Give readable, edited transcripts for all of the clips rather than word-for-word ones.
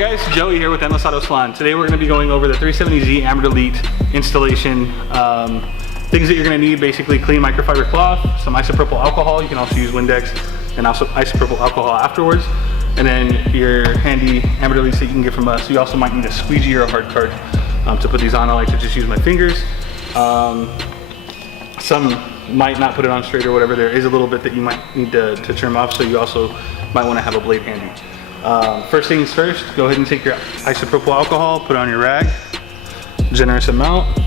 Alright guys, Joey here with Endless Autosalon. Today we're going to be going over the 370Z Amber Elite installation. Things that you're going to need: basically clean microfiber cloth, some isopropyl alcohol. You can also use Windex and also isopropyl alcohol afterwards. And then your handy Amber Elites that you can get from us. You also might need a squeegee or a hard card to put these on. I like to just use my fingers. Some might not put it on straight or whatever. There is a little bit that you might need to trim off, so you also might want to have a blade handy. First things first, go ahead and take your isopropyl alcohol, put it on your rag, generous amount.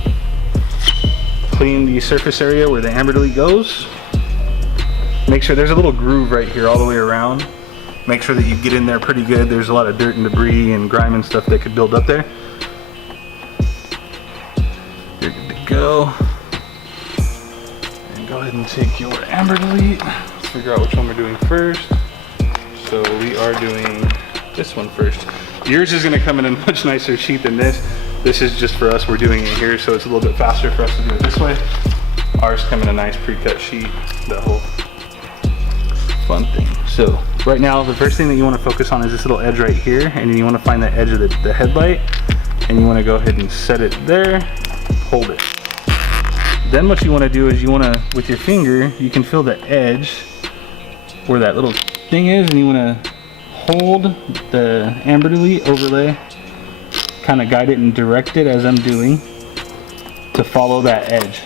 Clean the surface area where the Amber Elite goes. Make sure there's a little groove right here all the way around. Make sure that you get in there pretty good. There's a lot of dirt and debris and grime and stuff that could build up there. You're good to go. And go ahead and take your Amber Elite. Let's figure out which one we're doing first. So we are doing this one first. Yours is going to come in a much nicer sheet than this. This is just for us. We're doing it here, so it's a little bit faster for us to do it this way. Ours come in a nice pre-cut sheet. The whole fun thing. So right now, the first thing that you want to focus on is this little edge right here, and then you want to find the edge of the headlight, and you want to go ahead and set it there. Hold it. Then what you want to do is you want to, with your finger, you can feel the edge where that little thing is, and you want to hold the Amber Elite overlay, kind of guide it and direct it as I'm doing to follow that edge.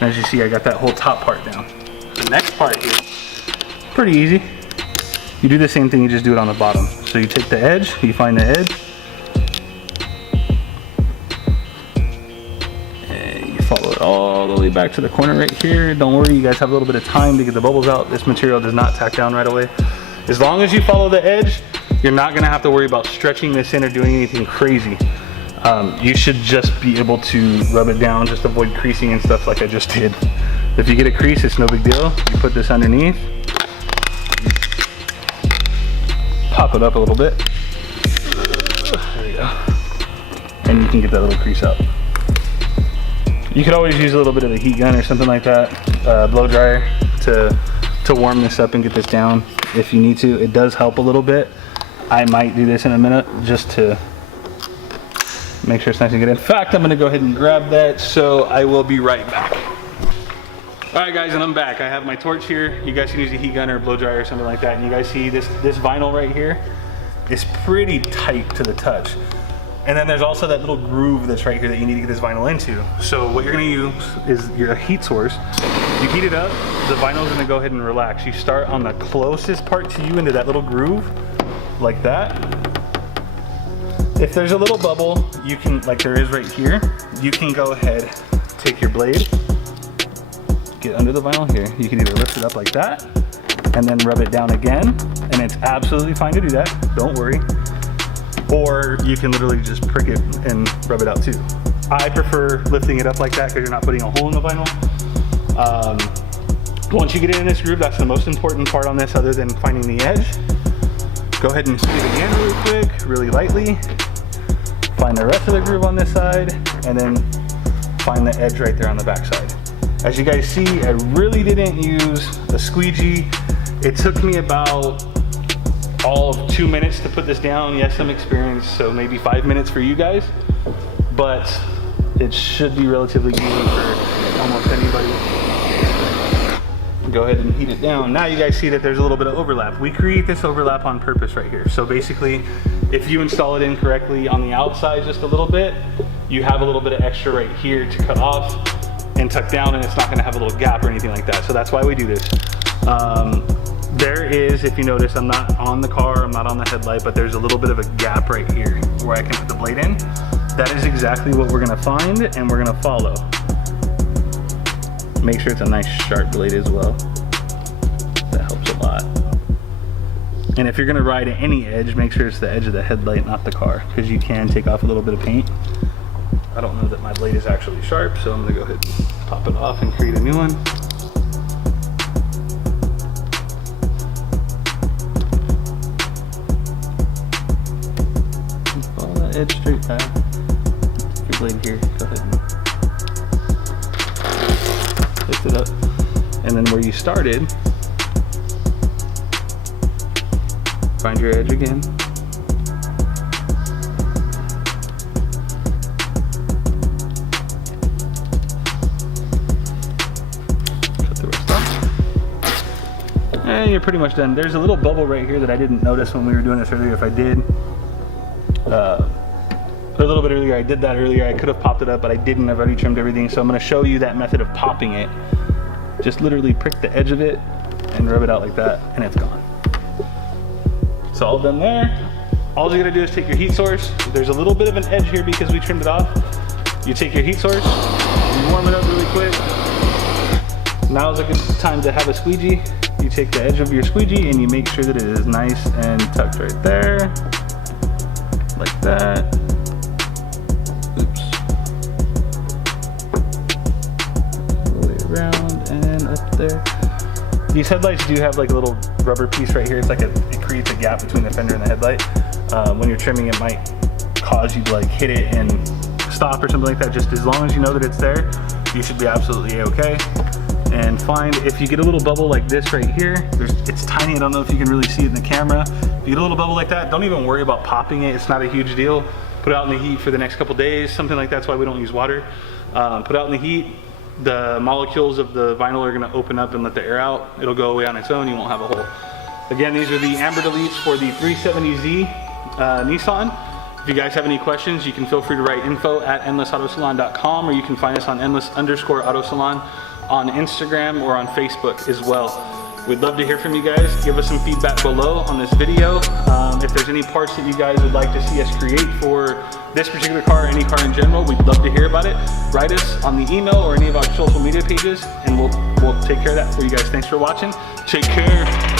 And as you see, I got that whole top part down. The next part here, pretty easy. You do the same thing, you just do it on the bottom. So you take the edge, you find the edge, and you follow it all the way back to the corner right here. Don't worry, you guys have a little bit of time to get the bubbles out. This material does not tack down right away. As long as you follow the edge, you're not gonna have to worry about stretching this in or doing anything crazy. You should just be able to rub it down, just avoid creasing and stuff like I just did. If you get a crease, it's no big deal. You put this underneath, pop it up a little bit. There you go. And you can get that little crease out. You could always use a little bit of a heat gun or something like that, blow dryer, to warm this up and get this down if you need to. It does help a little bit. I might do this in a minute just to make sure it's nice and good. In fact, I'm gonna go ahead and grab that, so I will be right back. All right guys, and I'm back. I have my torch here. You guys can use a heat gun or a blow dryer or something like that. And you guys see this vinyl right here is pretty tight to the touch. And then there's also that little groove that's right here that you need to get this vinyl into. So what you're gonna use is your heat source. You heat it up, the vinyl's gonna go ahead and relax. You start on the closest part to you into that little groove, like that. If there's a little bubble, you can, like there is right here, you can go ahead, take your blade, get under the vinyl here. You can either lift it up like that, and then rub it down again, and it's absolutely fine to do that, don't worry. Or you can literally just prick it and rub it out too. I prefer lifting it up like that because you're not putting a hole in the vinyl. Once you get it in this groove, that's the most important part on this other than finding the edge. Go ahead and speed it again really quick, really lightly. Find the rest of the groove on this side, and then find the edge right there on the back side. As you guys see, I really didn't use a squeegee. It took me about all of 2 minutes to put this down. Yes, I'm experienced, so maybe 5 minutes for you guys, but it should be relatively easy for almost anybody. Go ahead and heat it down. Now you guys see that there's a little bit of overlap. We create this overlap on purpose right here. So basically, if you install it incorrectly on the outside just a little bit, you have a little bit of extra right here to cut off and tuck down, and it's not gonna have a little gap or anything like that. So that's why we do this. There is, if you notice, I'm not on the car, I'm not on the headlight, but there's a little bit of a gap right here where I can put the blade in. That is exactly what we're gonna find, and we're gonna follow. Make sure it's a nice sharp blade as well. That helps a lot. And if you're gonna ride at any edge, make sure it's the edge of the headlight, not the car, because you can take off a little bit of paint. I don't know that my blade is actually sharp, so I'm gonna go ahead and pop it off and create a new one. Follow that edge straight back. Your blade here, go ahead and lift it up. And then where you started, find your edge again. And you're pretty much done. There's a little bubble right here that I didn't notice when we were doing this earlier. If I did, a little bit earlier, I did that earlier. I could have popped it up, but I didn't. I've already trimmed everything. So I'm gonna show you that method of popping it. Just literally prick the edge of it and rub it out like that, and it's gone. So all done there. All you gotta do is take your heat source. There's a little bit of an edge here because we trimmed it off. You take your heat source, you warm it up really quick. Now's a good time to have a squeegee. You take the edge of your squeegee and you make sure that it is nice and tucked right there. Like that. Oops. All the way around and up there. These headlights do have like a little rubber piece right here. It's like it creates a gap between the fender and the headlight. When you're trimming, it might cause you to like hit it and stop or something like that. Just as long as you know that it's there, you should be absolutely okay. And find, if you get a little bubble like this right here, it's tiny, I don't know if you can really see it in the camera. If you get a little bubble like that, don't even worry about popping it. It's not a huge deal. Put it out in the heat for the next couple days, something like that's why we don't use water. Put it out in the heat, the molecules of the vinyl are gonna open up and let the air out. It'll go away on its own, you won't have a hole. Again, these are the amber deletes for the 370Z Nissan. If you guys have any questions, you can feel free to write info@endlessautosalon.com, or you can find us on endless_autosalon on Instagram or on Facebook as well. We'd love to hear from you guys. Give us some feedback below on this video. If there's any parts that you guys would like to see us create for this particular car or any car in general, we'd love to hear about it. Write us on the email or any of our social media pages, and we'll take care of that for you guys. Thanks for watching. Take care.